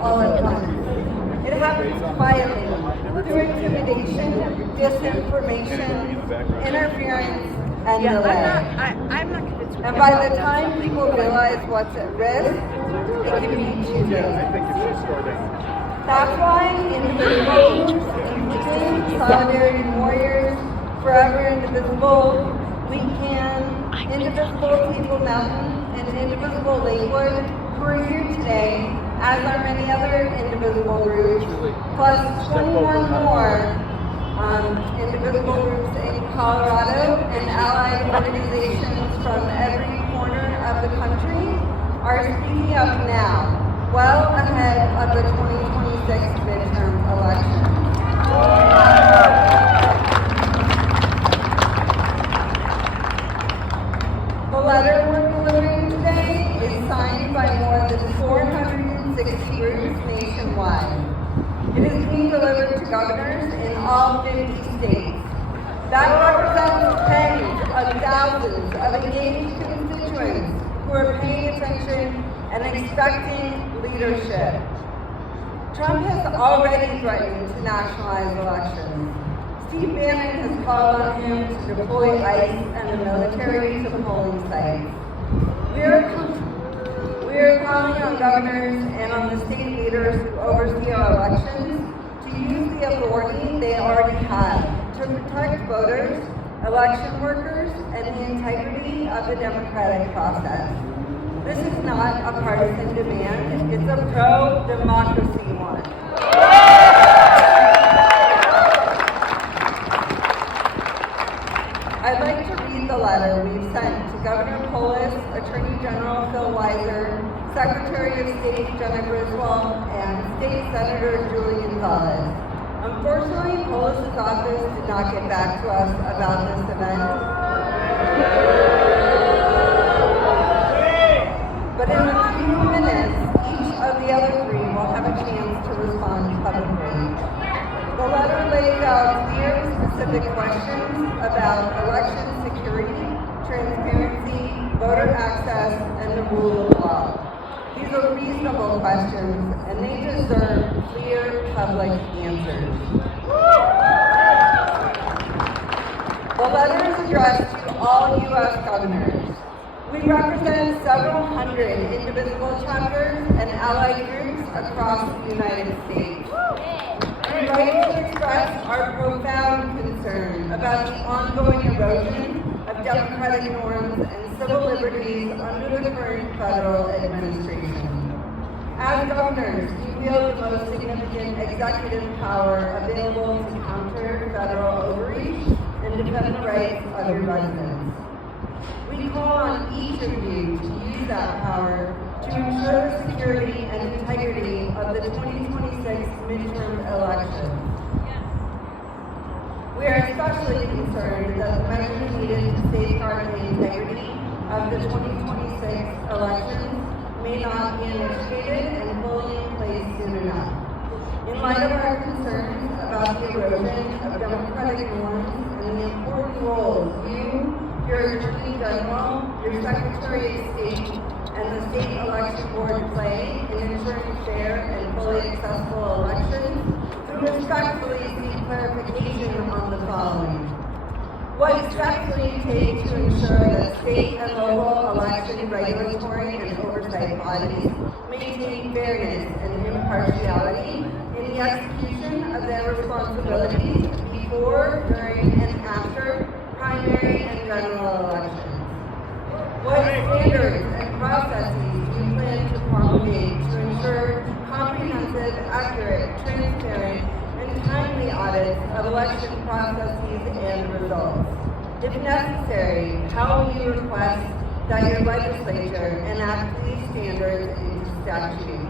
all it comes. It happens quietly, through intimidation, disinformation, interference, and delay. And by the time people realize what's at risk, it can be too late. That's why Indivisible, including Solidarity Warriors, Forever Indivisible, We Can, Indivisible Table Mountain, and Indivisible Lakewood, who are here today, as are many other Indivisible groups, plus 21 more Indivisible groups in Colorado and allied organizations from every corner of the country, are speaking up now, well ahead of the 2026 midterm election. The letter we're delivering today is signed by more than 460 groups nationwide. It is being delivered to governors in all 50 states. That represents tens of thousands of engaged constituents who are paying attention and expecting leadership. Trump has already threatened to nationalize elections. Steve Bannon has called on him to deploy ICE and the military to polling sites. We are calling on governors and on the state leaders who oversee our elections to use the authority they already have to protect voters, election workers, and the integrity of the democratic process. This is not a partisan demand, it's a pro-democracy one. I'd like to read the letter we've sent to Governor Polis, Attorney General Phil Weiser, Secretary of State Jena Griswold, and State Senator Julie Gonzalez. Unfortunately, Polis's office did not get back to us about this event. But in a few minutes, each of the other three will have a chance to respond publicly. The letter lays out clear, specific questions about election security, transparency, voter access, and the rule of law. These are reasonable questions, and they deserve clear public answers. The letter is addressed to all U.S. governors. We represent several hundred indivisible chapters and allied groups across the United States. We write to express our profound concern about the ongoing erosion of democratic norms and civil liberties under the current federal administration. As governors, we wield the most significant executive power available to counter federal overreach and defend the rights of your residents. We call on each of you to use that power to ensure the security and integrity of the 2026 midterm elections. We are especially concerned that the measures needed to safeguard the integrity of the 2026 elections may not be initiated and fully in place soon enough. In light of our concerns about the erosion of democratic norms and the important roles you, your Attorney General, your Secretary of State, and the State Election Board play in ensuring fair and fully accessible elections, we respectfully seek clarification on the following. What steps will you take to ensure that state and local election regulatory and oversight bodies maintain fairness and impartiality in the execution of their responsibilities before, during, and after primary and general elections? What standards and processes do you plan to promulgate to ensure comprehensive, accurate, transparent, and timely audits of election processes and results? If necessary, how will you request that your legislature enact these standards into statute?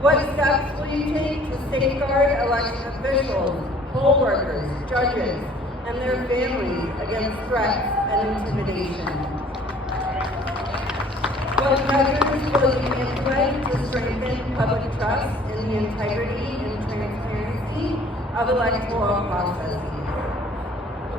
What steps will you take to safeguard election officials, poll workers, judges, and their families against threats and intimidation? What measures will you implement to strengthen public trust in the integrity and transparency of electoral processes?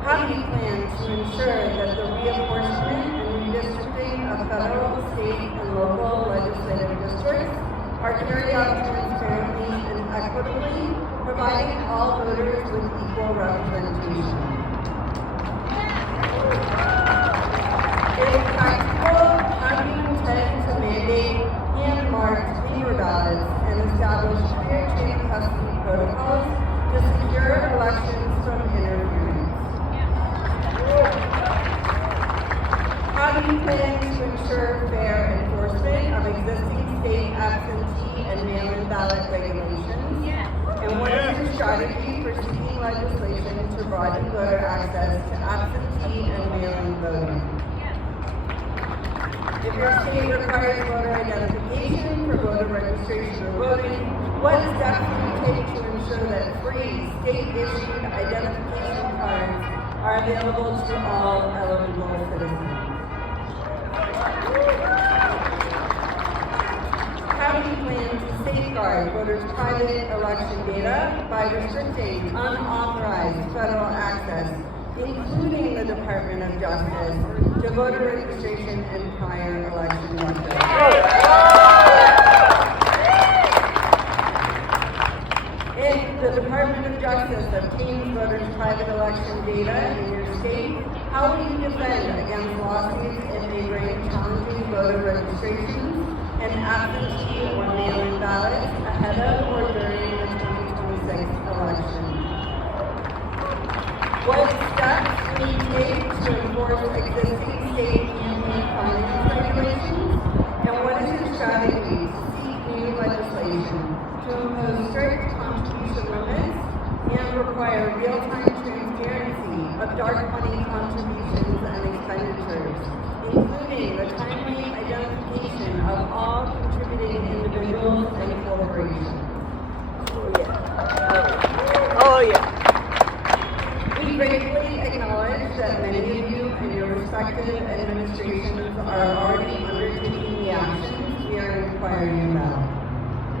How do you plan to ensure that the reapportionment and redistricting of federal, state, and local legislative districts are carried out transparently and equitably, providing all voters with equal representation. If practical, how do you intend to mandate hand-marked paper ballots and establish clear chain of custody protocols to secure elections from interference? How do you plan to ensure fair enforcement of existing state absentee and mail-in ballot regulations? And what is your strategy for seeking legislation to broaden voter access to absentee and mail-in voting? If your state requires voter identification for voter registration or voting, what steps do you take to ensure that free state-issued identification cards are available to all eligible citizens? How do you plan to safeguard voters' private election data by restricting unauthorized federal access, including the Department of Justice, to voter registration and prior election records? If the Department of Justice obtains voters' private election data in your state, how will you defend against lawsuits if they bring challenging voter registrations and absentee or mail-in ballots ahead of or during the 2026 election? What steps will you take to enforce existing state campaign finance regulations? And what is your strategy to seek new legislation to impose strict contribution limits and require real-time transparency of dark money contributions and expenditures, including the timely identification of all contributing individuals and corporations? Oh yeah. We gratefully acknowledge that many of you and your respective administrations are already undertaking the actions we are inquiring about.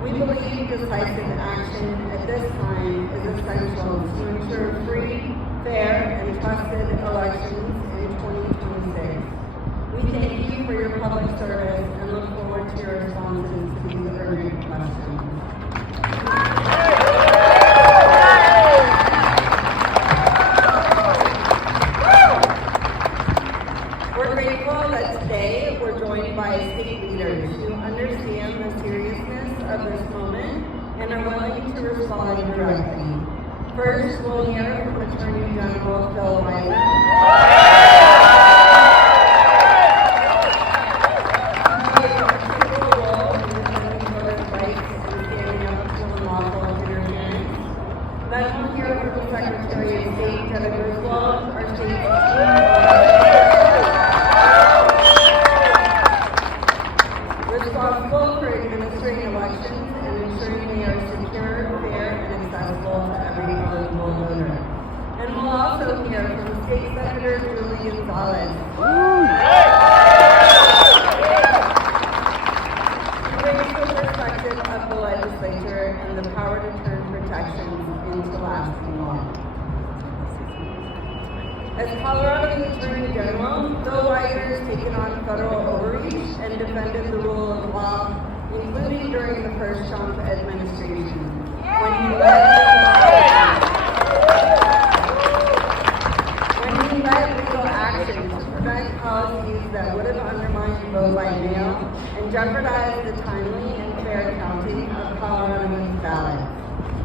We believe decisive action at this time is essential to ensure free, fair, and trusted elections in 2026. We thank you for your public service and look forward to your responses to these urgent questions. We're grateful that today we're joined by state leaders who understand the seriousness of this moment and are willing to respond directly. First, we'll hear from Attorney General Phil Weiser. Then we'll hear from the Secretary of State, Griswold, our state's responsible for administering elections and ensuring they are secure, fair, and accessible to every eligible voter. And we'll also hear from State Senator Julie Gonzalez. She brings the perspective of the legislature and the power to turn protections into lasting law. As Colorado's Attorney General, Phil Weiser has taken on federal overreach and defended the rule of law, including during the first Trump administration, when he led legal action to prevent policies that would have undermined vote by mail and jeopardized the timely and fair counting of Colorado's ballots.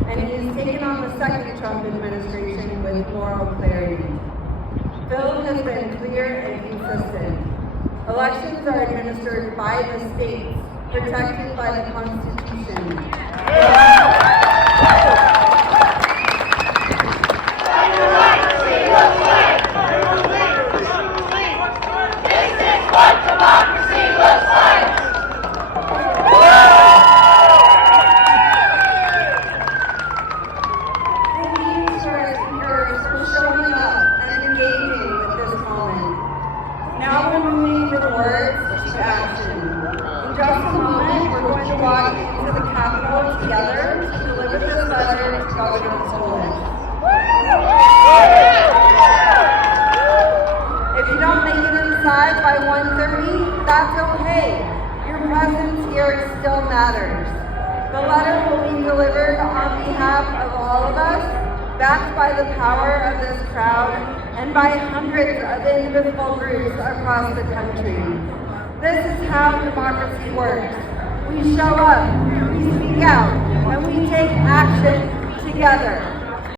And he's taken on the second Trump administration with moral clarity. Phil has been clear and consistent. Elections are administered by the states, protected by the Constitution. This is what democracy looks like! Thank you to our speakers for showing up and engaging with this moment. Now we're moving from words to action. In just a moment, we're going to walk into the Capitol together to deliver this letter to Governor Polis. If you don't make it inside by 1:30, that's okay. Your presence here still matters. The letter will be delivered on behalf of all of us, backed by the power of this crowd and by hundreds of indivisible groups across the country. This is how democracy works. We show up, we speak out, and we take action together.